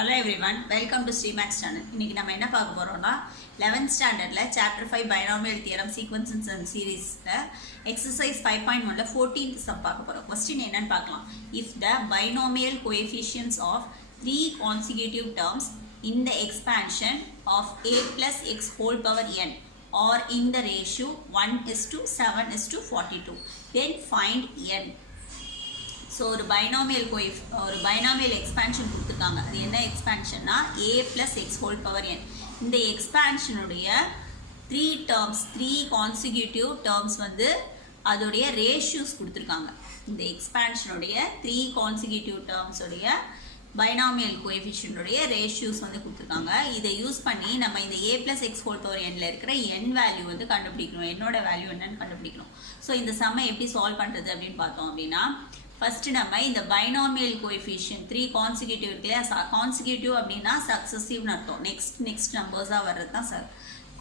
Hello everyone, welcome to Streamax channel. இன்னைக்கு நம்ம என்ன பார்க்க போறோம்னா 11th standardல chapter 5 binomial theorem sequences and seriesல exercise 5.1ல 14th sum பார்க்க போறோம். Question என்னன்னு பார்க்கலாம். If the binomial coefficients of three consecutive terms in the expansion of a plus x whole power n are in the ratio 1:7:42, then find n. So ஒரு binomial expansion கொடுத்துருக்காங்க. அது என்ன எக்ஸ்பேன்ஷன்னா a + x whole power n. இந்த எக்ஸ்பேன்ஷனுடைய three consecutive terms வந்து அதோடைய ratios கொடுத்துருக்காங்க. இந்த எக்ஸ்பேன்ஷனுடைய 3 consecutive டேர்ம்ஸோடைய binomial கோஎஃபிஷியன்ட்டுடைய ratios வந்து கொடுத்துருக்காங்க. இதை யூஸ் பண்ணி நம்ம இந்த a + x whole power n இருக்கிற n வேல்யூ வந்து கண்டுபிடிக்கணும். என்னோட வேல்யூ என்னன்னு கண்டுபிடிக்கணும். ஸோ இந்த சம்மை எப்படி சால்வ் பண்ணுறது அப்படின்னு பார்த்தோம் அப்படின்னா, ஃபஸ்ட்டு நம்ம இந்த பைனாமியல் கோஎஃபிஷியன்ட் 3 கான்சிக்யூட்டிவ் இருக்கு இல்லையா, கான்சிக்யூட்டிவ் அப்படின்னா சக்ஸசிவ்னு அர்த்தம். நெக்ஸ்ட் நம்பர்ஸாக வர்றது தான்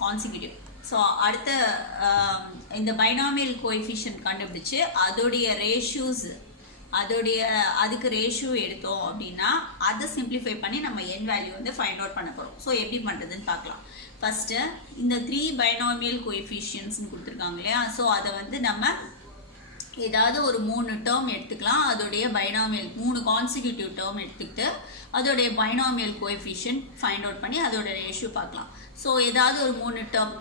கான்சிக்யூட்டிவ். ஸோ அடுத்த இந்த பைனாமியல் கோஎஃபிஷியன்ட் கண்டுபிடிச்சு அதோடைய ரேஷியோஸ் அதுக்கு ரேஷியோ எடுத்தோம் அப்படின்னா அதை சிம்பிளிஃபை பண்ணி நம்ம n வேல்யூ வந்து ஃபைண்ட் அவுட் பண்ண போகிறோம். ஸோ எப்படி பண்ணுறதுன்னு பார்க்கலாம். ஃபஸ்ட்டு இந்த 3 பைனாமியல் கோஎஃபிஷியன்ட்ஸ்னு கொடுத்துருக்காங்க இல்லையா, ஸோ அதை வந்து நம்ம ஏதாவது ஒரு 3 டேர்ம் எடுத்துக்கலாம். அதோடைய பைனாமியல் 3 கான்சிக்யூட்டிவ் டேர்ம் எடுத்துக்கிட்டு அதோடைய பைனாமியல் கோஎஃபிஷியன்ட் ஃபைண்ட் அவுட் பண்ணி அதோட ரேஷியோ பார்க்கலாம். ஸோ ஏதாவது ஒரு 3 டேர்ம்,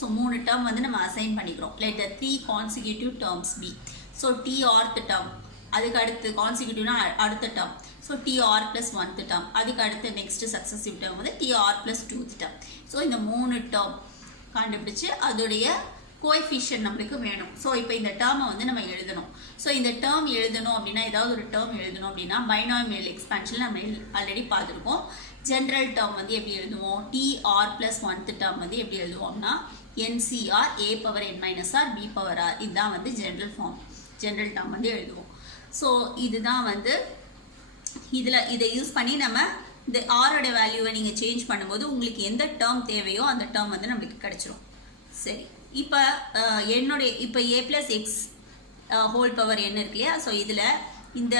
ஸோ 3 டேர்ம் வந்து நம்ம அசைன் பண்ணிக்கிறோம். Let the 3 consecutive terms be. So T rth term, அதுக்கு அடுத்து கான்சிக்யூட்டிவ்னா அடுத்த term, so T R + 1th term, அதுக்கு அடுத்து நெக்ஸ்ட் சக்ஸசிவ் டேர்ம் வந்து T R + 2th term. So இந்த 3 டேர்ம் கண்டுபிடிச்சு அதோடைய கோஎஃபிஷியன்ட் நம்மளுக்கு வேணும். ஸோ இப்போ இந்த டேர்மை வந்து நம்ம எழுதணும். ஸோ இந்த டேர்ம் எழுதணும் அப்படின்னா, ஏதாவது ஒரு டேர்ம் எழுதணும் அப்படின்னா பைனாமியல் எக்ஸ்பேன்ஷன் நம்ம ஆல்ரெடி பார்த்துருக்கோம். ஜென்ரல் டேர்ம் வந்து எப்படி எழுதுவோம், டிஆர் + 1th டேர்ம் வந்து எப்படி எழுதுவோம்னா என்சிஆர் a⁻n−r b⁻r, இதுதான் வந்து ஜென்ரல் டேர்ம் வந்து எழுதுவோம். ஸோ இதுதான் வந்து இதை யூஸ் பண்ணி நம்ம இந்த ஆரோட வேல்யூவை நீங்கள் சேஞ்ச் பண்ணும்போது உங்களுக்கு எந்த டேர்ம் தேவையோ அந்த டேர்ம் வந்து நம்மளுக்கு கிடைச்சிரும். சரி, இப்போ a + x whole power n இருக்கு இல்லையா, ஸோ இதில் இந்த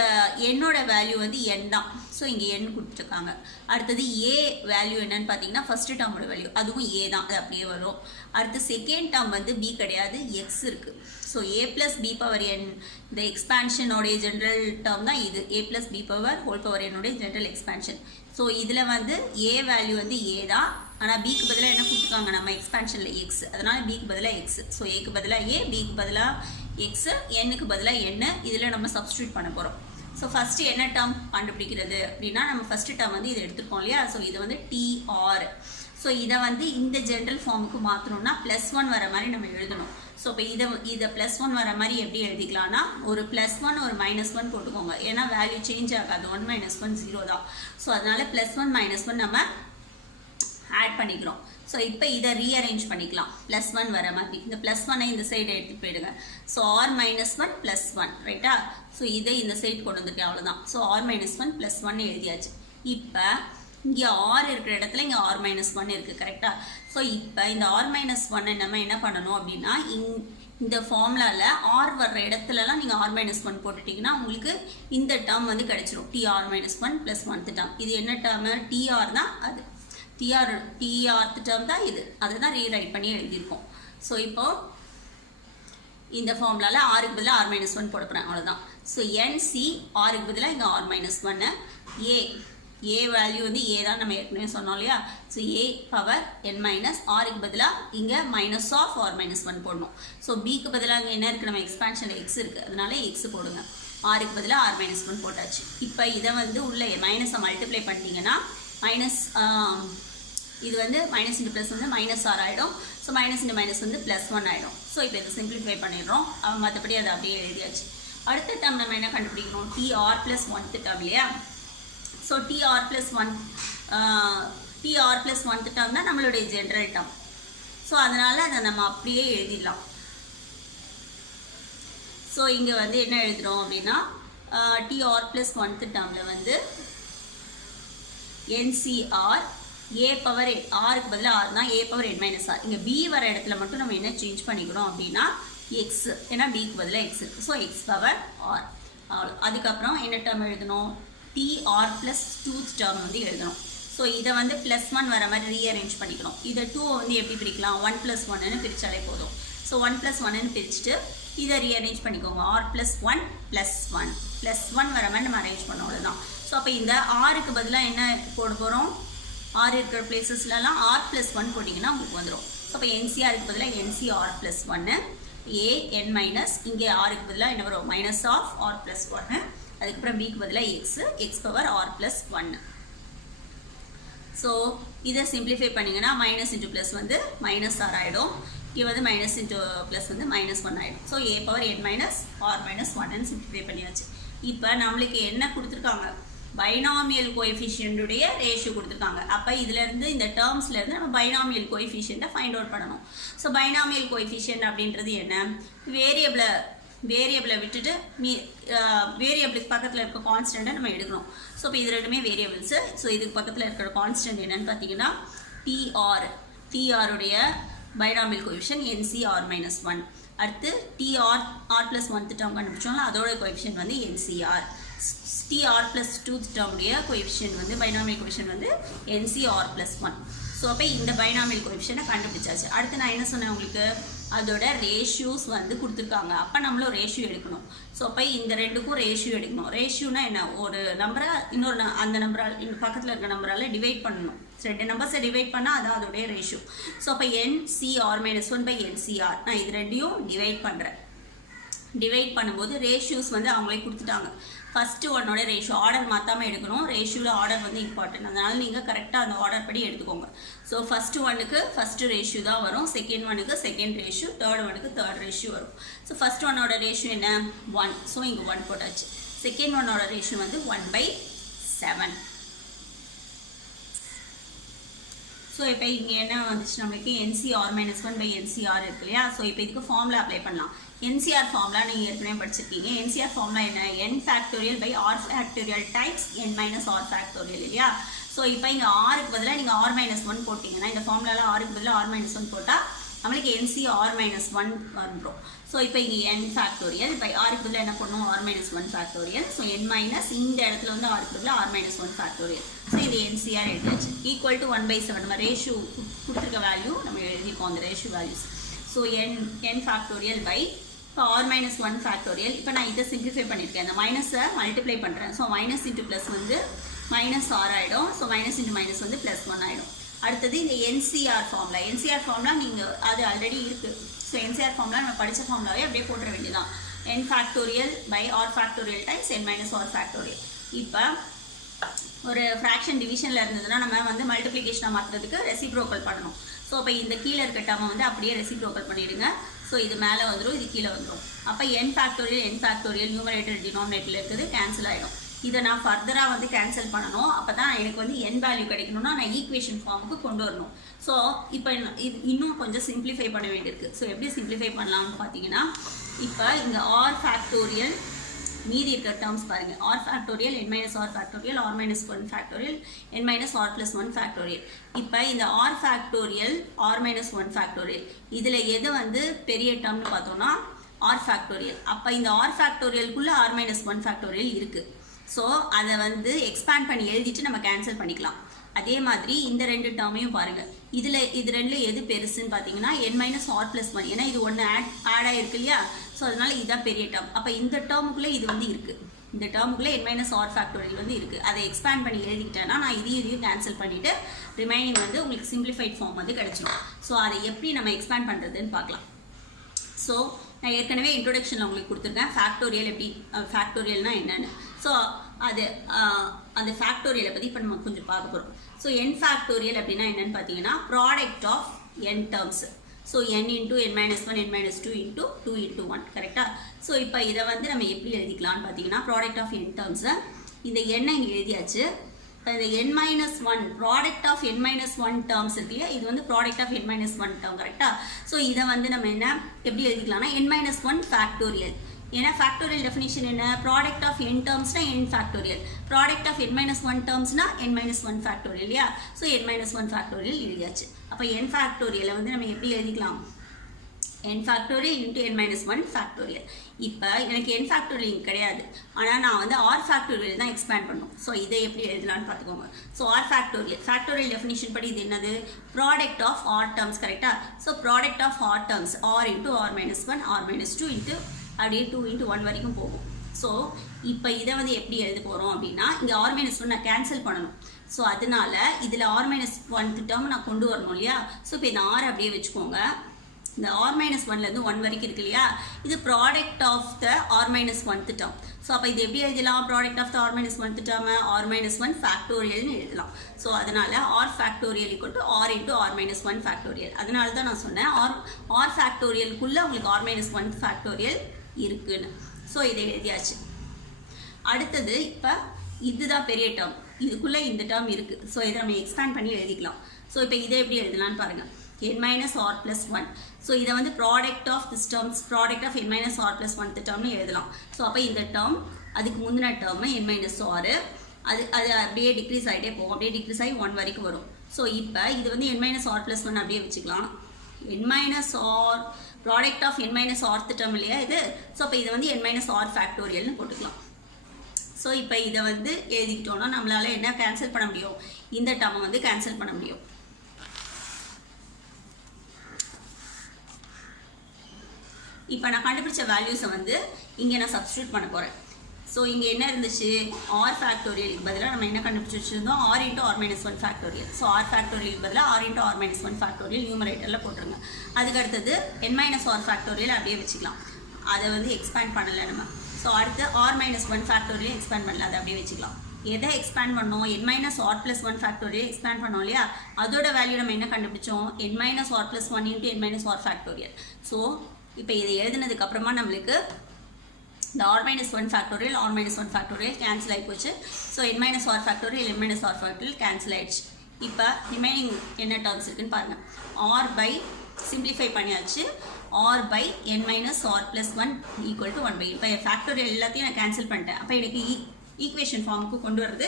என்னோட வேல்யூ வந்து n தான். ஸோ இங்கே n கொடுத்துருக்காங்க. அடுத்தது a வேல்யூ என்னன்னு பார்த்தீங்கன்னா ஃபர்ஸ்ட் டேர்மோட வேல்யூ, அதுவும் a தான், அது அப்படியே வரும். அடுத்து செகண்ட் டேர்ம் வந்து b கிடையாது, x இருக்குது. ஸோ a + b⁻n இந்த எக்ஸ்பேன்ஷனோடைய ஜென்ரல் டேர்ம் தான் இது. a + b⁻ whole power n உடைய ஜென்ரல் எக்ஸ்பேன்ஷன். ஸோ இதில் வந்து a வேல்யூ வந்து a தான், ஆனால் பிக்கு பதிலாக என்ன கொடுத்துருக்காங்க நம்ம எக்ஸ்பேன்ஷனில் x, அதனால பிக்கு பதிலாக x. ஸோ ஏக்கு பதிலாக a, பிக்கு பதிலாக x, n-க்கு பதிலாக n, இதில் நம்ம சப்ஸ்டியூட் பண்ண போகிறோம். ஸோ ஃபஸ்ட்டு என்ன டேர்ம் கண்டுபிடிக்கிறது அப்படின்னா, நம்ம ஃபஸ்ட்டு டேர்ம் வந்து இதை எடுத்துருக்கோம் இல்லையா, ஸோ இது வந்து டிஆர். ஸோ இதை வந்து இந்த ஜென்ரல் ஃபார்முக்கு மாற்றணும்னா +1 வர மாதிரி நம்ம எழுதணும். ஸோ இப்போ இதை +1 வர மாதிரி எப்படி எழுதிக்கலாம்னா, ஒரு +1 ஒரு -1 போட்டுக்கோங்க. ஏன்னா வேல்யூ சேஞ்ச் ஆகாது, 1 - 1 0 தான். ஸோ அதனால +1 - 1 நம்ம ஆட் பண்ணிக்கிறோம். ஸோ இப்போ இதை ரீஅரேஞ்ச் பண்ணிக்கலாம் +1 வர மாதிரி. இந்த +1-ஐ இந்த சைடு எடுத்துகிட்டு போயிடுங்க. ஸோ r - 1 +1 ரைட்டா. ஸோ இதை இந்த சைடு கொண்டு வந்துட்டேன், அவ்வளோதான். ஸோ r - 1 +1 எழுதியாச்சு. இப்போ இங்கே r இருக்கிற இடத்துல இங்கே r - 1 இருக்குது கரெக்டாக. ஸோ இப்போ இந்த r - 1 நம்ம என்ன பண்ணணும் அப்படின்னா, இந்த ஃபார்முலாவில் r வர்ற இடத்துலலாம் நீங்கள் r - 1 போட்டுட்டிங்கன்னா உங்களுக்கு இந்த டேர்ம் வந்து கிடைச்சிரும். tr - 1 + 1th term. இது என்ன டேர்மு, tr தான், அது tr டேர்ம் தான் இது, அதை தான் ரீரைட் பண்ணி எழுதியிருக்கோம். ஸோ இப்போ இந்த ஃபார்முலாவில் r-க்கு பதிலாக r - 1 போட போகிறேன், அவ்வளோதான். ஸோ nc r-க்கு பதிலாக இங்கே r - 1, a வேல்யூ வந்து a தான், நம்ம ஏற்கனவே சொன்னோம் இல்லையா. ஸோ a⁻n- r-க்கு பதிலாக இங்கே -r - 1 போடணும். ஸோ b-க்கு பதிலாக இங்கே என்ன இருக்குது, நம்ம எக்ஸ்பேன்ஷனில் x இருக்குது, அதனால x போடுங்க. r-க்கு பதிலாக r - 1 போட்டாச்சு. இப்போ இதை வந்து உள்ள மைனஸை மல்டிப்ளை பண்ணிட்டீங்கன்னா இது வந்து மைனஸ் இன்ட்டு ப்ளஸ் வந்து -r ஆகிடும். ஸோ மைனஸ் இன்ட்டு மைனஸ் வந்து +1 ஆகிடும். ஸோ இப்போ இதை சிம்பிளிஃபை பண்ணிடுறோம். மற்றபடி அதை அப்படியே எழுதியாச்சு. அடுத்த டேர்ம் நம்ம என்ன கண்டுபிடிக்கணும், tr + 1th டேர்ம் இல்லையா. ஸோ tr + 1th டேர்ம் தான் நம்மளுடைய ஜென்ரல் டேர்ம். ஸோ அதனால் அதை நம்ம அப்படியே எழுதிடலாம். ஸோ இங்கே வந்து என்ன எழுதுகிறோம் அப்படின்னா, tr + 1th டேர்மில் வந்து NCR a⁻n, r-க்கு பதிலாக r தான், a⁻n-r. இங்கே b வர இடத்துல மட்டும் நம்ம என்ன சேஞ்ச் பண்ணிக்கிறோம் அப்படின்னா x, ஏன்னா b-க்கு பதிலாக x இருக்குது. So x⁻r. அதுக்கப்புறம் என்ன டேர்ம் எழுதணும், TR plus 2th term வந்து எழுதணும். ஸோ இதை வந்து +1 வர மாதிரி ரீஅரேஞ்ச் பண்ணிக்கணும். இதை 2 வந்து எப்படி பிரிக்கலாம், 1 + 1ன்னு பிரித்தாலே போதும். ஸோ 1 + 1ன்னு பிரிச்சுட்டு இதை ரீஅரேஞ்ச் பண்ணிக்கோங்க. R + 1 + 1 +1 வர மாதிரி நம்ம அரேஞ்ச் பண்ணோம், அவ்வளோதான். ஸோ அப்போ இந்த ஆருக்கு பதிலாக என்ன போட போகிறோம், ஆர் இருக்கிற பிளேசஸ்லாம் R + 1 போட்டிங்கன்னா உங்களுக்கு வந்துடும். ஸோ அப்போ NCRக்கு பதிலாக NCR + 1 AN மைனஸ், இங்கே ஆருக்கு பதிலாக என்ன வரும், -R + 1, அதுக்கப்புறம் பிக்கு பதிலாக x x R + 1. ஸோ இதை சிம்பிளிஃபை பண்ணிங்கன்னா மைனஸ் இன்ட்டு ப்ளஸ் வந்து -R ஆகிடும், இங்கே வந்து மைனஸ் இன்ட்டு ப்ளஸ் வந்து -1 ஆகிடும். ஸோ AN - R - 1ன்னு சிம்பிளிஃபை பண்ணியாச்சு. இப்போ நம்மளுக்கு என்ன கொடுத்துருக்காங்க, பைனாமியல் கோஎஃபிஷியன்ட்டுடைய ரேஷியோ கொடுத்துருக்காங்க. அப்போ இதிலேருந்து இந்த டேர்ம்ஸ்லேருந்து நம்ம பைனாமியல் கோஎஃபிஷியண்ட்டை ஃபைண்ட் அவுட் பண்ணணும். ஸோ பைனாமியல் கோஎஃபிஷியன்ட் அப்படின்றது என்ன, வேரியபிளை விட்டுட்டு வேரியபிளுக்கு பக்கத்தில் இருக்க கான்ஸ்டண்ட்டை நம்ம எடுக்கணும். ஸோ இப்போ இது ரெண்டுமே வேரியபிள்ஸு. ஸோ இதுக்கு பக்கத்தில் இருக்கிற கான்ஸ்டன்ட் என்னன்னு பார்த்தீங்கன்னா TRுடைய பைனாமியல் கோஎஃபிஷியன்ட் NCR - 1. அடுத்து TR + 1th டேர்ம் கண்டுபிடிச்சோம்னா அதோட கோஎஃபிஷியன்ட் வந்து NCR. TR + 2th டேர்முடைய கோஎஃபிஷியன்ட் வந்து பைனாமியல் கோஎஃபிஷியன்ட் வந்து NCR + 1. ஸோ அப்போ இந்த பைனாமியல் கோஎஃபிஷியன்ட்டை கண்டுபிடிச்சாச்சு. அடுத்து நான் என்ன சொன்னேன் உங்களுக்கு, அதோட ரேஷியோஸ் வந்து கொடுத்துருக்காங்க. அப்போ நம்மளும் ரேஷியோ எடுக்கணும். ஸோ அப்போ இந்த ரெண்டுக்கும் ரேஷியோ எடுக்கணும். ரேஷியோனா என்ன, ஒரு நம்பரை இன்னொரு அந்த நம்பரால் இந்த பக்கத்தில் இருக்க நம்பரால் டிவைட் பண்ணணும். ரெண்டு நம்பர்ஸை டிவைட் பண்ணால் அது அதோடைய ரேஷியோ. ஸோ அப்போ NCR - 1 NCR, நான் இது ரெண்டையும் டிவைட் பண்ணுறேன். டிவைட் பண்ணும்போது ரேஷியோஸ் வந்து அவங்களே கொடுத்துட்டாங்க. ஃபஸ்ட்டு ஒன்னோட ரேஷியோ ஆர்டர் மாற்றாமல் எடுக்கணும். ரேஷியோவில் ஆர்டர் வந்து இம்பார்ட்டன்ட், அதனால் நீங்கள் கரெக்டாக அந்த ஆர்டர் படி எடுத்துக்கோங்க. ஸோ ஃபஸ்ட்டு ஒன்னுக்கு ஃபஸ்ட்டு ரேஷியோ தான் வரும், செகண்ட் ஒன்னுக்கு செகண்ட் ரேஷியோ, தேர்ட் ஒன்னுக்கு தேர்ட் ரேஷியோ வரும். ஸோ ஃபஸ்ட் ஒன்னோட ரேஷியோ என்ன, 1. ஸோ இங்கே 1 போட்டாச்சு. செகண்ட் ஒன்னோட ரேஷியோ வந்து 1/7. ஸோ இப்போ இங்கே என்ன வந்துச்சு நம்மளுக்கு, NCR - 1/NCR இருக்கு இல்லையா. ஸோ இப்போ இதுக்கு ஃபார்முலா அப்ளை பண்ணலாம். NCR ஃபார்முலா நீங்கள் ஏற்கனவே படிச்சிருக்கீங்க. NCR ஃபார்முலா என்ன, n⁴/R⁴ times n - R factorial இல்லையா. ஸோ இப்போ இங்கே ஆருக்கு பதிலாக நீங்கள் R - 1 போட்டிங்கன்னா, இந்த ஃபார்முலாவில் ஆருக்கு பதிலாக R - 1 போட்டால் நம்மளுக்கு NCR - 1 வந்துடும். ஸோ இப்போ இங்கே n⁴, இப்போ ஆருக்கு பதிலாக என்ன பண்ணணும், R - 1 ஃபேக்டோரியல். ஸோ n- இந்த இடத்துல வந்து ஆருக்கு பதிலாக R - 1 ஃபேக்டோரியல். ஸோ இது NCR எழுதியாச்சு. = 1/7 நம்ம ரேஷியோ கொடுத்துருக்க வேல்யூ நம்ம எழுதியிருக்கோம், அந்த ratio values. So n⁴ by இப்போ R - 1 ஃபேக்டோரியல். இப்போ நான் இதை சிம்பிளிஃபை பண்ணியிருக்கேன், அந்த மைனஸை மல்டிப்ளை பண்ணுறேன். ஸோ மைனஸ் இன்ட்டு ப்ளஸ் வந்து -R ஆகிடும். ஸோ மைனஸ் இன்ட்டு மைனஸ் வந்து +1 ஆகிடும். அடுத்தது இந்த NCR ஃபார்முலா நீங்கள் அது ஆல்ரெடி இருக்குது. ஸோ NCR ஃபார்முலா நம்ம படித்த ஃபார்முலாவே அப்படியே போட்டுற வேண்டியதான். n⁴/R⁴ times n - R factorial. இப்போ ஒரு ஃப்ராக்ஷன் டிவிஷனில் இருந்ததுன்னா நம்ம வந்து மல்டிப்ளிகேஷனாக மாற்றுறதுக்கு ரெசிப்ரோக்கல் பண்ணணும். ஸோ அப்போ இந்த கீழே இருக்க டேர்மை வந்து அப்படியே ரெசிப்ரோக்கல் பண்ணிவிடுங்க. ஸோ இது மேலே வந்துடும், இது கீழே வந்துடும். அப்போ n⁴ நியூமரேட்டர் டினாமினேட்டரில் இருக்குது, கேன்சல் ஆகிடும். இதை நான் ஃபர்தராக வந்து கேன்சல் பண்ணணும். அப்போ தான் எனக்கு வந்து n வேல்யூ கிடைக்கணும்னா நான் ஈக்குவேஷன் ஃபார்முக்கு கொண்டு வரணும். ஸோ இப்போ இது இன்னும் கொஞ்சம் சிம்பிளிஃபை பண்ண வேண்டியிருக்கு. ஸோ எப்படி சிம்பிளிஃபை பண்ணலாம்னு பார்த்தீங்கன்னா, இப்போ இங்கே R⁴ மீதி இருக்கிற டேர்ம்ஸ் பாருங்கள். R⁴ n - R⁴ R - 1 n - R + 1 ஃபேக்டோரியல். இப்போ இந்த R⁴ R - 1 ஃபேக்டோரியல் இதில் எது வந்து பெரிய டேர்ம்னு பார்த்தோம்னா R⁴. அப்போ இந்த R⁴ R - 1 ஃபேக்டோரியல் இருக்குது. ஸோ அதை வந்து எக்ஸ்பேண்ட் பண்ணி எழுதிட்டு நம்ம கேன்சல் பண்ணிக்கலாம். அதே மாதிரி இந்த ரெண்டு டேர்மையும் பாருங்கள். இது ரெண்டில் எது பெருசுன்னு பார்த்தீங்கன்னா n - R + 1, ஏன்னா இது ஒன்று ஆட் ஆகிருக்கு இல்லையா. ஸோ அதனால் இதுதான் பெரிய டேர்ம். அப்போ இந்த டேர்முக்குள்ளே இது வந்து இருக்குது, இந்த டேர்முக்குள்ளே n - R ஃபேக்டோரியல் வந்து இருக்குது. அதை எக்ஸ்பேண்ட் பண்ணி எழுதிக்கிட்டேன்னா நான் இதையும் கேன்சல் பண்ணிவிட்டு ரிமைனிங் வந்து உங்களுக்கு சிம்பிளிஃபைட் ஃபார்ம் வந்து கிடச்சிடும். ஸோ அதை எப்படி நம்ம எக்ஸ்பேண்ட் பண்ணுறதுன்னு பார்க்கலாம். ஸோ நான் ஏற்கனவே இன்ட்ரோடக்ஷனில் உங்களுக்கு கொடுத்துருக்கேன் ஃபேக்டோரியல் எப்படி, ஃபேக்டோரியல்னால் என்னென்னு. ஸோ அது அந்த ஃபேக்டோரியலை பற்றி இப்போ நம்ம கொஞ்சம் பார்க்க போகிறோம். ஸோ n⁴ அப்படின்னா என்னென்னு பார்த்தீங்கன்னா product of n terms. So n × n - 1 n - 2 × 2 × 1 கரெக்டாக. ஸோ இப்போ இதை வந்து நம்ம எப்படி எழுதிக்கலாம்னு பார்த்தீங்கன்னா, ப்ராடக்ட் ஆஃப் n டேர்ம்ஸை இந்த எண்ணை இங்கே எழுதியாச்சு. இந்த n - 1 product of n - 1 terms இருக்கு இல்லையா, இது வந்து ப்ராடக்ட் ஆஃப் n - 1 டேர்ம் கரெக்டாக. ஸோ இதை வந்து நம்ம என்ன எப்படி எழுதிக்கலாம்னா n - 1 ஃபேக்டோரியல். ஏன்னா ஃபேக்டோரியல் டெஃபினிஷன் என்ன, ப்ராடக்ட் ஆஃப் n டேர்ம்ஸ்னா n⁴, ப்ராடக்ட் ஆஃப் n - 1 டேர்ம்ஸ்னா n - 1 ஃபேக்டோரியல் இல்லையா. ஸோ n - 1 ஃபேக்டோரியல் எழுதியாச்சு. அப்போ n ஃபேக்டோரியலை வந்து நம்ம எப்படி எழுதிக்கலாம், n factorial into n minus 1 factorial. இப்போ எனக்கு n factorial கிடையாது, ஆனால் நான் வந்து r factorial தான் எக்ஸ்பேண்ட் பண்ணும். ஸோ இதை எப்படி எழுதலான்னு பார்த்துக்கோங்க. ஸோ r factorial டெஃபினிஷன் படி இது என்னது, ப்ராடக்ட் ஆஃப் r terms, கரெக்டாக? So product of r terms r into r minus 1 r minus 2 into அப்படியே 2 into 1 வரைக்கும் போகும். ஸோ இப்போ இதை வந்து எப்படி எழுத போகிறோம் அப்படின்னா, இங்கே r minus 1 நான் கேன்சல் பண்ணணும். ஸோ அதனால இதில் r minus 1 டேர்ம் நான் கொண்டு வரணும் இல்லையா? ஸோ இப்போ இந்த r அப்படியே வச்சுக்கோங்க. இந்த r minus 1லேருந்து 1 வரைக்கும் இருக்கு இல்லையா, இது product of the r minus 1th term. So அப்போ இது எப்படி எழுதலாம், product of the r minus 1th term r minus 1 ஃபேக்டோரியல்னு எழுதலாம். ஸோ அதனால r factorial equal to r into r minus 1 factorial. அதனால தான் நான் சொன்னேன் r ஃபேக்டோரியலுக்குள்ளே உங்களுக்கு r minus 1 ஃபேக்டோரியல் இருக்குன்னு. ஸோ இதை எழுதியாச்சு. அடுத்தது இப்போ இதுதான் பெரிய டேர்ம், இதுக்குள்ளே இந்த டேர்ம் இருக்குது. ஸோ இதை நம்ம எக்ஸ்பேண்ட் பண்ணி எழுதிக்கலாம். ஸோ இப்போ இதை எப்படி எழுதலான்னு பாருங்கள், n minus r plus 1. So இதை வந்து product of this terms, product of n minus r plus 1th டேர்ம்னு எழுதலாம். ஸோ அப்போ இந்த டேர்ம் அதுக்கு முந்தின டேர்மு n minus r, அது அப்படியே டிக்ரீஸ் ஆகிட்டே போகும், அப்படியே டிக்ரீஸ் ஆகி 1 வரைக்கும் வரும். ஸோ இப்போ இது வந்து n minus r plus 1 அப்படியே வச்சுக்கலாம். n minus r product of n minus rth term இல்லையா இது. ஸோ அப்போ இதை வந்து n minus r ஃபேக்டோரியல்னு போட்டுக்கலாம். ஸோ இப்போ இதை வந்து எழுதிக்கிட்டோன்னா நம்மளால் என்ன கேன்சல் பண்ண முடியும், இந்த டேர்மை வந்து கேன்சல் பண்ண முடியும். இப்போ நான் கண்டுபிடிச்ச வேல்யூஸை வந்து இங்கே நான் சப்ஸ்டியூட் பண்ண போகிறேன். ஸோ இங்கே என்ன இருந்துச்சு, r ஃபேக்டோரியலுக்கு பதிலாக நம்ம என்ன கண்டுபிடிச்சி வச்சுருந்தோம், r into r minus 1 factorial. So r ஃபேக்டோரியலுக்கு பதிலாக r into r minus 1 factorial நியூமரேட்டரில் போட்டுருங்க. அதுக்கு அடுத்தது n minus r ஃபேக்டோரியல் அப்படியே வச்சுக்கலாம், அதை வந்து எக்ஸ்பேண்ட் பண்ணலை நம்ம. ஸோ அடுத்து r minus 1 ஃபேக்டோரியல் எக்ஸ்பேண்ட் பண்ணல, அதை அப்படியே வச்சுக்கலாம். எதை எக்ஸ்பேண்ட் பண்ணோம், n minus r plus 1 factorial expand பண்ணோம் இல்லையா, அதோட வேல்யூ நம்ம என்ன கண்டுபிடிச்சோம், n minus r plus 1 into n minus r factorial. So இப்போ இதை எழுதுனதுக்கு அப்புறமா நம்மளுக்கு இந்த r minus 1 factorial r minus 1 factorial cancel ஆகி போச்சு. So n minus r factorial n minus r factorial cancel ஆகிடுச்சு. இப்போ ரிமைனிங் என்ன டேர்ம்ஸ் இருக்குன்னு பாருங்கள், r by சிம்பிளிஃபை பண்ணியாச்சு, r by n minus r plus 1 equal to 1 by. இப்போ factorial எல்லாத்தையும் நான் கேன்சல் பண்ணிட்டேன். அப்போ எனக்கு ஈக்குவேஷன் ஃபார்முக்கு கொண்டு வரது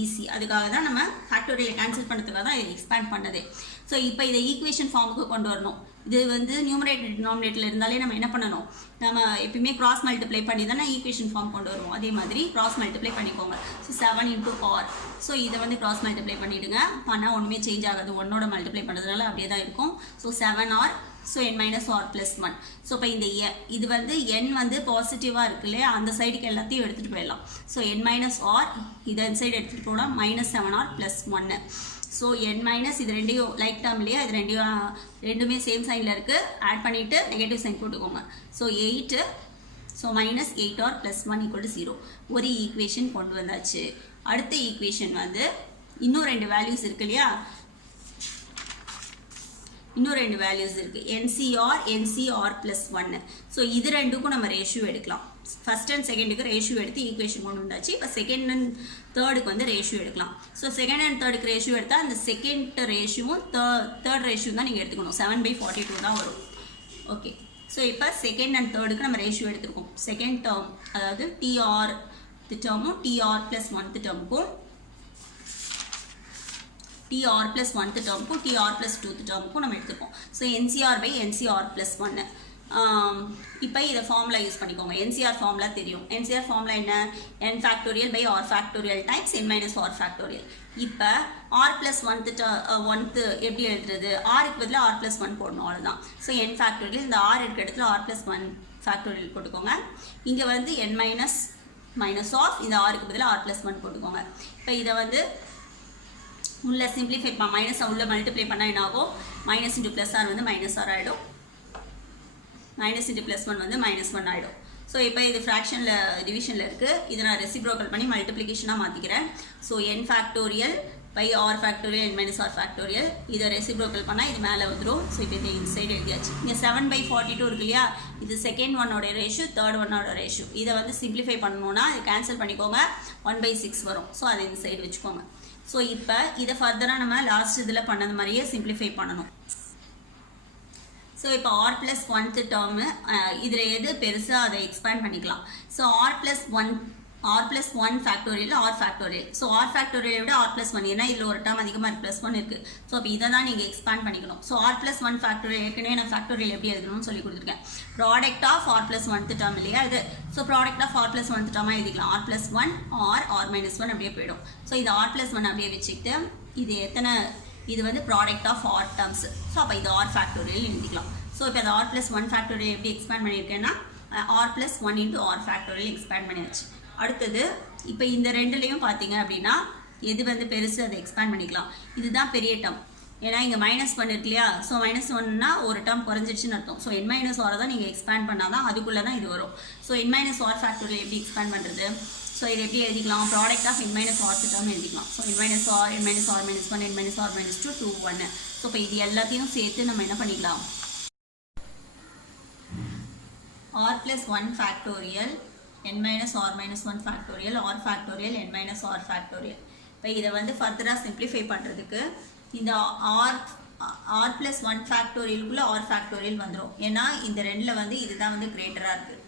ஈஸி. அதுக்காக தான் நம்ம ஃபேக்டோரியல் கேன்சல் பண்ணுறதுக்காக தான் இதை எக்ஸ்பேண்ட் பண்ணது. ஸோ இப்போ இதை ஈக்குவேஷன் ஃபார்முக்கு கொண்டு வரணும். இது வந்து நியூமரேட்டர் டினாமினேட்டரில் இருந்தாலே நம்ம என்ன பண்ணணும், நம்ம எப்பயுமே கிராஸ் மல்டிப்ளை பண்ணி தானே ஈக்குவேஷன் ஃபார்ம் கொண்டு வருவோம். அதே மாதிரி கிராஸ் மல்டிப்ளை பண்ணிக்கோங்க. So 7 into r. ஸோ இதை வந்து கிராஸ் மல்டிப்ளை பண்ணிவிடுங்க, பண்ணால் ஒன்றுமே சேஞ்ச் ஆகாது, 1ஓட மல்டிப்ளை பண்ணுறதுனால அப்படியே தான் இருக்கும். So 7r, so n minus r plus 1. So இப்போ இந்த இது வந்து n வந்து பாசிட்டிவாக இருக்கு இல்லையா, அந்த சைடுக்கு எல்லாத்தையும் எடுத்துகிட்டு போயிடலாம். ஸோ n minus r இதை இந்த சைடு எடுத்துகிட்டு போனால் -7r plus 1. So n minus இது ரெண்டையும் லைக் டேர்ம் இல்லையா, இது ரெண்டுமே சேம் சைனில் இருக்குது, ஆட் பண்ணிவிட்டு நெகட்டிவ் சைன் போட்டுக்கோங்க. So 8, so -8r plus 1 equal to 0. ஒரு ஈக்குவேஷன் கொண்டு வந்தாச்சு. அடுத்த ஈக்குவேஷன் வந்து இன்னும் 2 வேல்யூஸ் இருக்கு இல்லையா, இன்னும் 2 வேல்யூஸ் இருக்குது, NCR plus 1. ஸோ இது ரெண்டுக்கும் நம்ம ரேஷியோ எடுக்கலாம். ஃபர்ஸ்ட் அண்ட் செகண்டுக்கு ரேஷியோ எடுத்து ஈக்குவேஷன் கொண்டு வந்தாச்சு. இப்போ செகண்ட் அண்ட் தேர்டுக்கு வந்து ரேஷியோ எடுக்கலாம். ஸோ செகண்ட் அண்ட் தேர்டுக்கு ரேஷியோ எடுத்தால் அந்த செகண்ட் ரேஷியோவும் தேர்ட் ரேஷியோ தான் நீங்கள் எடுத்துக்கணும். 7/42 தான் வரும். ஓகே, ஸோ இப்போ செகண்ட் அண்ட் தேர்டுக்கு நம்ம ரேஷியோ எடுத்துருக்கோம். செகண்ட் டேர்ம் அதாவது TR டேர்மும் TR plus 1th டேர்முக்கும் TR plus 1th டேர்முக்கும் TR plus 2th டேர்முக்கும் நம்ம எடுத்துருக்கோம். So NCR plus 1. இப்போ இதை ஃபார்முலா யூஸ் பண்ணிக்கோங்க. NCR ஃபார்முலா தெரியும். NCR ஃபார்முலா என்ன, n factorial by r factorial times n minus r factorial. இப்போ r plus 1th எப்படி எழுதுறது, rக்கு பதிலாக r plus 1 போடணும், அவ்வளோதான். ஸோ n ஃபேக்டோரியல், இந்த r இருக்கிற இடத்துல r plus 1 ஃபேக்டோரியல் போட்டுக்கோங்க. இங்கே வந்து n minus ஆஃப் இந்த rக்கு பதிலாக r plus 1 போட்டுக்கோங்க. இப்போ இதை வந்து உள்ள சிம்பிளிஃபை மைனஸை உள்ள மல்டிப்ளை பண்ணால் என்ன ஆகும், மைனஸ் இன்ட்டு ப்ளஸ் ஆர் வந்து மைனஸ் ஆர் ஆகிடும், மைனஸ் இன்ட்டு ப்ளஸ் 1 வந்து -1 ஆகிடும். ஸோ இப்போ இது ஃப்ராக்ஷனில் டிவிஷனில் இருக்குது, இதை நான் ரெசிப்ரோக்கல் பண்ணி மல்டிப்ளிகேஷனாக மாற்றிக்கிறேன். So n factorial by r factorial n minus r factorial, இதை ரெசிப்ரோக்கல் பண்ணால் இது மேலே வந்துடும். ஸோ இப்போ இது இந்த சைடு எழுதியாச்சு. இங்கே 7/42 இருக்கு இல்லையா, இது செகண்ட் ஒன்னோட ரேஷியோ, தேர்ட் ஒன்னோட ரேஷியோ. இதை வந்து சிம்பிளிஃபை பண்ணணுன்னா இது கேன்சல் பண்ணிக்கோங்க, 1/6 வரும். ஸோ அதை இந்த சைடு வச்சுக்கோங்க. ஸோ இப்போ இதை ஃபர்தராக நம்ம லாஸ்ட் இதில் பண்ணது மாதிரியே சிம்பிளிஃபை பண்ணணும். ஸோ இப்போ r plus 1th டேர்மு இதில் எது பெருசாக அதை எக்ஸ்பேண்ட் பண்ணிக்கலாம். So r plus 1 r plus 1 factorial r factorial. So r factorial விட r plus 1 ஏன்னா இதில் ஒரு டேர்ம் அதிகமாக இருக்கு plus 1 இருக்கு. ஸோ அப்போ இதை தான் நீங்கள் எக்ஸ்பேண்ட் பண்ணிக்கணும். ஸோ r plus 1 factorial ஏற்கனவே நான் factorial எப்படி எழுதணும்னு சொல்லி கொடுத்துருக்கேன். Product of r plus 1th term இல்லையா இது. So product of r plus 1th டேர்மாக எழுதிக்கலாம். r plus 1 r minus 1 அப்படியே போயிடும். ஸோ இந்த r plus 1 அப்படியே வச்சுக்கிட்டு இது எத்தனை இது வந்து product of r terms. So அப்போ இது r factorial எழுதிக்கலாம். ஸோ இப்போ அந்த r plus 1 factorial எப்படி எக்ஸ்பேண்ட் பண்ணியிருக்கேன்னா r plus 1 into r factorial expand பண்ணியாச்சு. அடுத்தது இப்போ இந்த ரெண்டுலேயும் பார்த்தீங்க அப்படின்னா எது வந்து பெருசு அதை எக்ஸ்பேண்ட் பண்ணிக்கலாம். இதுதான் பெரிய டேர்ம் ஏன்னா இங்கே -1 இருக்கு இல்லையா. ஸோ -1னா ஒரு டேர்ம் குறைஞ்சிடுச்சுன்னு அர்த்தம். ஸோ n - r தான் நீங்கள் எக்ஸ்பேண்ட் பண்ணால் தான் அதுக்குள்ளே தான் இது வரும். ஸோ n - r ஃபேக்டோரியல் எப்படி எக்ஸ்பேண்ட் பண்ணுறது. ஸோ இது எப்படி எழுதிக்கலாம் product of n - r term எழுதிக்கலாம். So n - r n - r - 1 n - r - 2 2 1. So இப்போ இது எல்லாத்தையும் சேர்த்து நம்ம என்ன பண்ணிக்கலாம் r plus 1 factorial n minus r minus 1 factorial r factorial n minus r factorial. இப்போ இதை வந்து ஃபர்தராக சிம்பிளிஃபை பண்ணுறதுக்கு இந்த r plus 1 factorialக்குள்ளே r factorial வந்துடும். ஏன்னா இந்த ரெண்டில் வந்து இதுதான் வந்து கிரேட்டராக இருக்குது.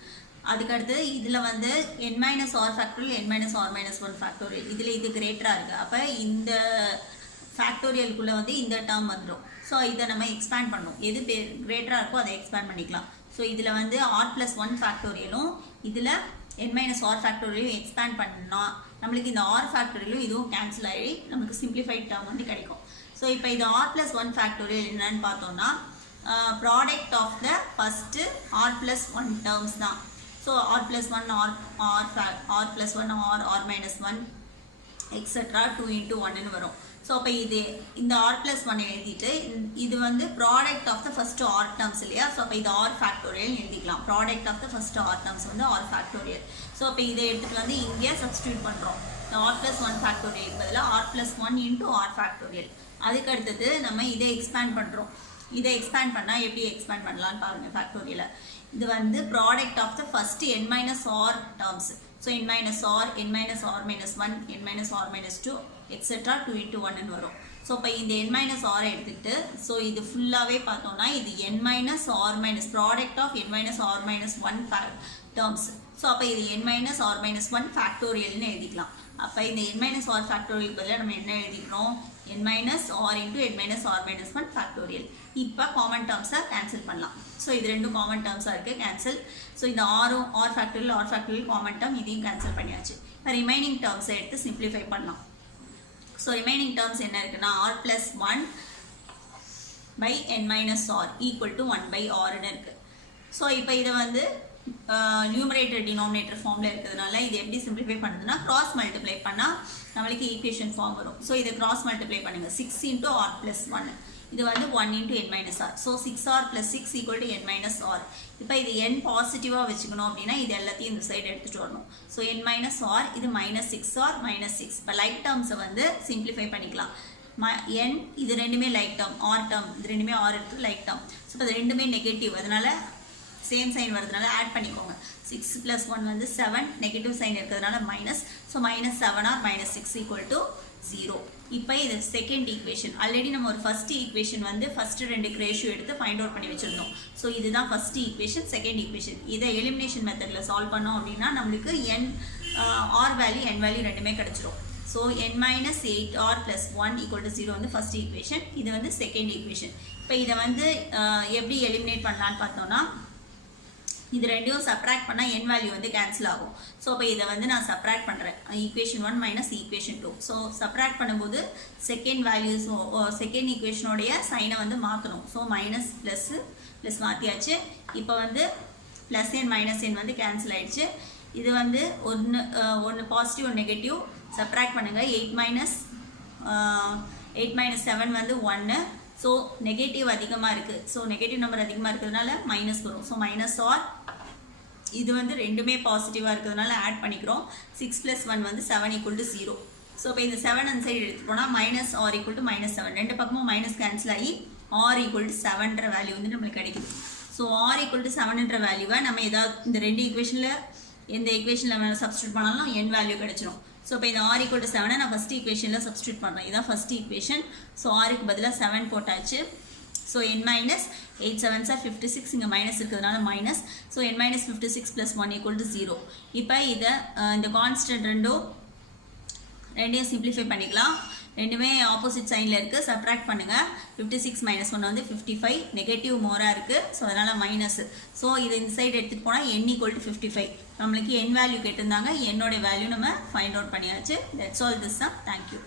அதுக்கடுத்து இதில் வந்து n minus r factorial n minus r minus 1 factorial இதில் இது கிரேட்டராக இருக்குது. அப்போ இந்த ஃபேக்டோரியலுக்குள்ளே வந்து இந்த டேர்ம் வந்துடும். ஸோ இதை நம்ம எக்ஸ்பேண்ட் பண்ணணும். எது கிரேட்டராக இருக்கோ அதை எக்ஸ்பேண்ட் பண்ணிக்கலாம். ஸோ இதில் வந்து r plus 1 ஃபேக்டோரியலும் இதில் n minus r ஃபேக்டோரியலும் எக்ஸ்பேண்ட் பண்ணால் நம்மளுக்கு இந்த r ஃபேக்டோரியலும் இதுவும் கேன்சல் ஆகி நமக்கு சிம்பிளிஃபைட் டேர்ம் வந்து கிடைக்கும். ஸோ இப்போ இது r plus 1 ஃபேக்டோரியல் என்னன்னு பார்த்தோம்னா product of the first r plus 1 terms தான். So r plus 1 r plus 1 r minus 1 etcetera 2 into 1ன்னு வரும். ஸோ அப்போ இது இந்த r plus 1 எழுதிட்டு இது வந்து product of the first r terms இல்லையா. ஸோ அப்போ இது r ஃபேக்டோரியல் எழுதிக்கலாம். Product of the first r terms வந்து r ஃபேக்டோரியல். ஸோ அப்போ இதை எடுத்துகிட்டு வந்து இங்கே சப்ஸ்டியூட் பண்ணுறோம். r plus 1 ஃபேக்டோரியல் பதிலாக r plus 1 into r factorial. அதுக்கு அடுத்தது நம்ம இதை எக்ஸ்பேண்ட் பண்ணுறோம். இதை எக்ஸ்பேண்ட் பண்ணால் எப்படி எக்ஸ்பேண்ட் பண்ணலான்னு பாருங்கள் ஃபேக்டோரியலை. இது வந்து product of the first n minus r terms. So n minus r n minus r minus 1 n minus r minus 2 etcetera 2 into 1ன்னு வரும். ஸோ இப்போ இந்த n minus r எடுத்துக்கிட்டு ஸோ இது ஃபுல்லாகவே பார்த்தோம்னா இது n minus r minus product of n minus r minus 1 terms. So அப்போ இது n minus r minus 1 ஃபேக்டோரியல்னு எழுதிக்கலாம். அப்போ இந்த n minus r ஃபேக்டோரியல் பதிலாக நம்ம என்ன எழுதிக்கிறோம் n minus r into n minus r minus 1 ஃபேக்டோரியல். இப்போ காமன் டேர்ம்ஸை கேன்சல் பண்ணலாம். ஸோ இது ரெண்டும் காமன் டேர்ம்ஸாக இருக்குது கேன்சல். ஸோ இந்த r ஃபேக்டோரியல் காமன் டேர்ம் இதையும் கேன்சல் பண்ணியாச்சு. இப்போ ரிமைனிங் டேர்ம்ஸை எடுத்து சிம்பிளிஃபை பண்ணலாம். ஸோ ரிமைனிங் டேர்ம்ஸ் என்ன இருக்குன்னா r plus 1 by n minus r equal to 1 by rன்னு இருக்குது. ஸோ இப்போ இதை வந்து நியூமரேட்டர் டினாமினேட்டர் ஃபார்மில் இருக்கிறதுனால இது எப்படி சிம்பிளிஃபை பண்ணுறதுன்னா கிராஸ் மல்டிப்ளை பண்ணால் நம்மளுக்கு ஈக்குவேஷன் ஃபார்ம் வரும். ஸோ இதை கிராஸ் மல்டிப்ளை பண்ணுங்கள் 6 into r plus 1. இது வந்து 1 into n minus r. So 6r plus 6 equal to n minus r. இப்போ இது n பாசிட்டிவாக வச்சுக்கணும் அப்படின்னா இது எல்லாத்தையும் இந்த சைடு எடுத்துகிட்டு வரணும். ஸோ n minus r இது -6r -6. இப்போ லைக் டேர்ம்ஸை வந்து சிம்பிளிஃபை பண்ணிக்கலாம். n இது ரெண்டுமே லைக் டேர்ம் r டேர்ம் இது ரெண்டுமே r இருக்குது லைக் டேர்ம். ஸோ இப்போ இது ரெண்டுமே நெகட்டிவ் அதனால சேம் சைன் வரதுனால ஆட் பண்ணிக்கோங்க. 6 plus 1 வந்து 7 நெகட்டிவ் சைன் இருக்கிறதுனால minus. So -7r -6 equal to 0. இப்போ இது செகண்ட் ஈக்குவேஷன். ஆல்ரெடி நம்ம ஒரு ஃபர்ஸ்ட் ஈக்குவேஷன் வந்து ஃபஸ்ட்டு ரெண்டுக்கு ரேஷியோ எடுத்து ஃபைண்ட் அவுட் பண்ணி வச்சுருந்தோம். ஸோ இதுதான் ஃபஸ்ட் ஈக்குவேஷன். செகண்ட் ஈக்குவேஷன் இதை எலிமினேஷன் மெத்தடில் சால்வ் பண்ணோம் அப்படின்னா நம்மளுக்கு ஆர் வேல்யூ n வேல்யூ ரெண்டுமே கிடச்சிரும். So n minus 8r plus 1 equal to 0 வந்து ஃபஸ்ட் ஈக்குவேஷன். இது வந்து செகண்ட் ஈக்குவேஷன். இப்போ இதை வந்து எப்படி எலிமினேட் பண்ணலான்னு பார்த்தோன்னா இது ரெண்டையும் சப்ராக்ட் பண்ணால் n வேல்யூ வந்து கேன்சல் ஆகும். ஸோ அப்போ இதை வந்து நான் சப்ராக்ட் பண்ணுறேன் equation 1 minus equation 2. So subtract பண்ணும்போது செகண்ட் வேல்யூஸ் செகண்ட் ஈக்குவேஷனுடைய சைனை வந்து மாற்றணும். ஸோ மைனஸ் ப்ளஸ் மாற்றியாச்சு. இப்போ வந்து ப்ளஸ் n மைனஸ் n வந்து கேன்சல் ஆகிடுச்சு. இது வந்து ஒன்று பாசிட்டிவ் ஒன்று நெகட்டிவ் சப்ராக்ட் பண்ணுங்கள். 8 minus 7 வந்து 1. ஸோ நெகட்டிவ் அதிகமாக இருக்குது. ஸோ நெகட்டிவ் நம்பர் அதிகமாக இருக்கிறதுனால மைனஸ் வரும். ஸோ மைனஸ் ஆர் இது வந்து ரெண்டுமே பாசிட்டிவாக இருக்கிறதுனால ஆட் பண்ணிக்கிறோம். 6 plus 1 வந்து 7 equal to 0. ஸோ இப்போ இந்த 7 அந்த சைடு எடுத்து போனால் மைனஸ் ஆர் equal to -7 ரெண்டு பக்கமும் மைனஸ் கேன்சல் ஆகி ஆர் equal to 7ன்ற வேல்யூ வந்து நம்மளுக்கு கிடைக்குது. ஸோ ஆர் equal to 7ன்ற வேல்யூவை நம்ம ஏதாவது இந்த ரெண்டு ஈக்குவேஷனில் எந்த ஈக்குவேஷனில் நம்ம சப்ஸ்டியூட் பண்ணாலும் n வேல்யூ கிடைச்சிடும். ஸோ இப்போ இந்த r equal to 7 நான் ஃபஸ்ட் ஈக்குவேஷனில் சப்ஸ்டியூட் பண்ணுறேன். இதான் ஃபஸ்ட் ஈக்குவேஷன். ஸோ ஆருக்கு பதிலாக 7 போட்டாச்சு. So n minus 8 7s are 56 இங்கே மைனஸ் இருக்கிறதுனால மைனஸ். So n minus 56 + 1 = 0. இப்போ இதை இந்த கான்ஸ்டன்ட் ரெண்டையும் சிம்பிளிஃபை பண்ணிக்கலாம். ரெண்டுமே ஆப்போசிட் சைனில் இருக்குது, சப்ராக்ட் பண்ணுங்கள். 56 - 1 வந்து 55, நெகட்டிவ் மோராக இருக்குது, ஸோ அதனால் மைனஸ். ஸோ இதை இந்த சைடு எடுத்துகிட்டு போனால் n = 55. நம்மளுக்கு n வேல்யூ கேட்டிருந்தாங்க, என்னோட வேல்யூ நம்ம ஃபைண்ட் அவுட் பண்ணியாச்சு. That's all this sum. Thank you.